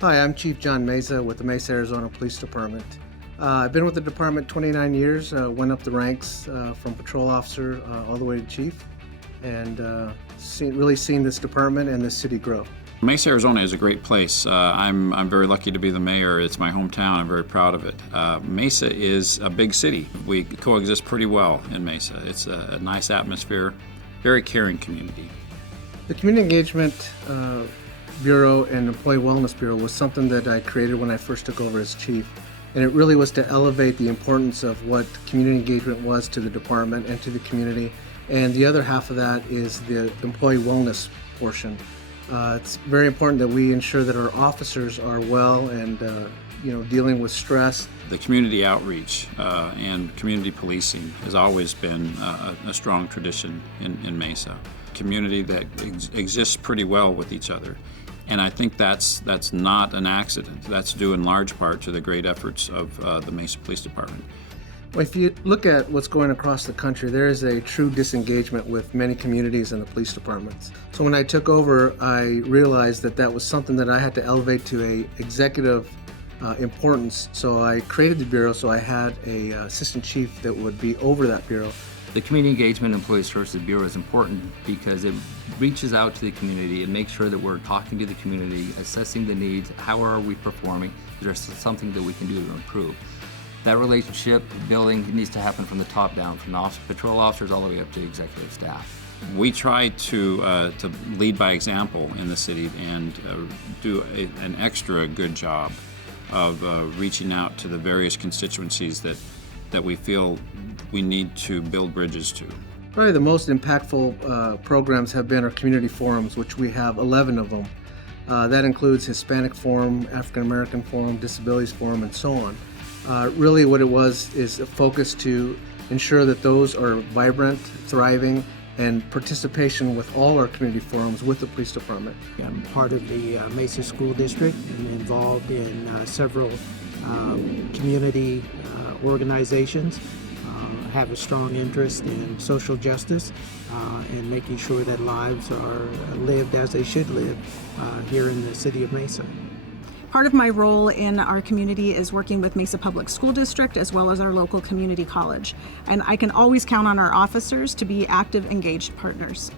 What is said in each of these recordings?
Hi, I'm Chief John Meza with the Mesa, Arizona Police Department. I've been with the department 29 years, went up the ranks from patrol officer all the way to chief, and really seen this department and this city grow. Mesa, Arizona is a great place. I'm very lucky to be the mayor. It's my hometown. I'm very proud of it. Mesa is a big city. We coexist pretty well in Mesa. It's a nice atmosphere, very caring community. The Community Engagement Bureau and Employee Wellness Bureau was something that I created when I first took over as chief. And it really was to elevate the importance of what community engagement was to the department and to the community. And the other half of that is the employee wellness portion. It's very important that we ensure that our officers are well and dealing with stress. The community outreach and community policing has always been a strong tradition in Mesa. Community that exists pretty well with each other. And I think that's not an accident. That's due in large part to the great efforts of the Mesa Police Department. Well, if you look at what's going across the country, there is a true disengagement with many communities and the police departments. So when I took over, I realized that was something that I had to elevate to a executive importance. So I created the bureau, so I had a assistant chief that would be over that bureau. The Community Engagement and Employee Services Bureau is important because it reaches out to the community and makes sure that we're talking to the community, assessing the needs, how are we performing, is there something that we can do to improve. That relationship building needs to happen from the top down, from the patrol officers all the way up to executive staff. We try to lead by example in the city and do an extra good job of reaching out to the various constituencies that we feel we need to build bridges to. Probably the most impactful programs have been our community forums, which we have 11 of them. That includes Hispanic Forum, African American Forum, Disabilities Forum, and so on. Really what it was is a focus to ensure that those are vibrant, thriving, and participation with all our community forums with the police department. I'm part of the Mesa School District and involved in several community organizations. Have a strong interest in social justice and making sure that lives are lived as they should live here in the city of Mesa. Part of my role in our community is working with Mesa Public School District as well as our local community college. And I can always count on our officers to be active, engaged partners.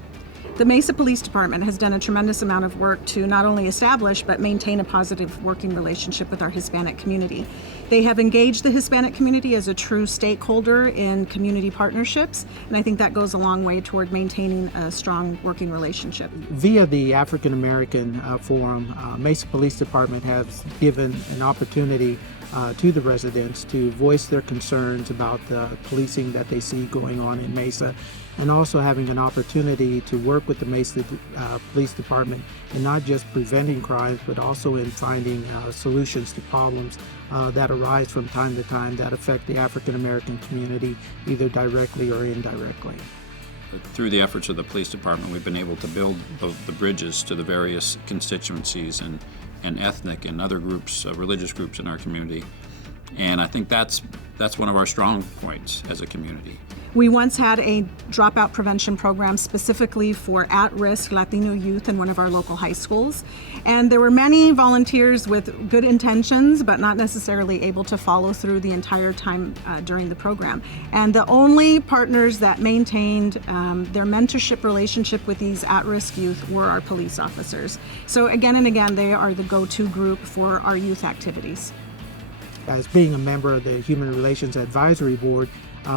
The Mesa Police Department has done a tremendous amount of work to not only establish but maintain a positive working relationship with our Hispanic community. They have engaged the Hispanic community as a true stakeholder in community partnerships, and I think that goes a long way toward maintaining a strong working relationship. Via the African American Forum, Mesa Police Department has given an opportunity to the residents to voice their concerns about the policing that they see going on in Mesa, and also having an opportunity to work with the Mesa Police Department in not just preventing crimes, but also in finding solutions to problems that arise from time to time that affect the African American community, either directly or indirectly. Through the efforts of the police department, we've been able to build the bridges to the various constituencies and ethnic and other groups, religious groups in our community. And I think that's one of our strong points as a community. We once had a dropout prevention program specifically for at-risk Latino youth in one of our local high schools. And there were many volunteers with good intentions, but not necessarily able to follow through the entire time during the program. And the only partners that maintained their mentorship relationship with these at-risk youth were our police officers. So again and again, they are the go-to group for our youth activities. As being a member of the Human Relations Advisory Board,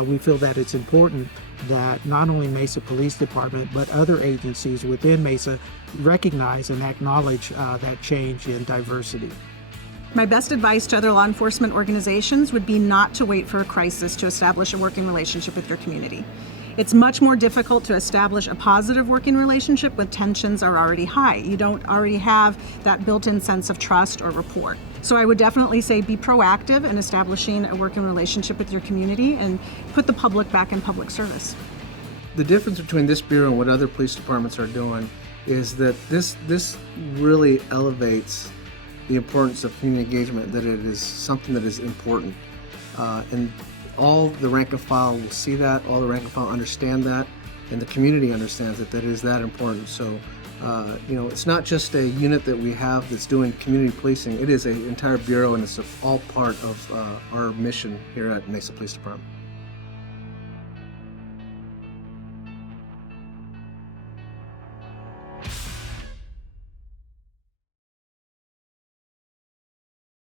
we feel that it's important that not only Mesa Police Department, but other agencies within Mesa recognize and acknowledge that change in diversity. My best advice to other law enforcement organizations would be not to wait for a crisis to establish a working relationship with your community. It's much more difficult to establish a positive working relationship when tensions are already high. You don't already have that built-in sense of trust or rapport. So I would definitely say be proactive in establishing a working relationship with your community and put the public back in public service. The difference between this bureau and what other police departments are doing is that this really elevates the importance of community engagement, that it is something that is important. And all the rank and file will see that, all the rank and file understand that, and the community understands that is that important. So It's not just a unit that we have that's doing community policing. It is an entire bureau, and it's all part of our mission here at Mesa Police Department.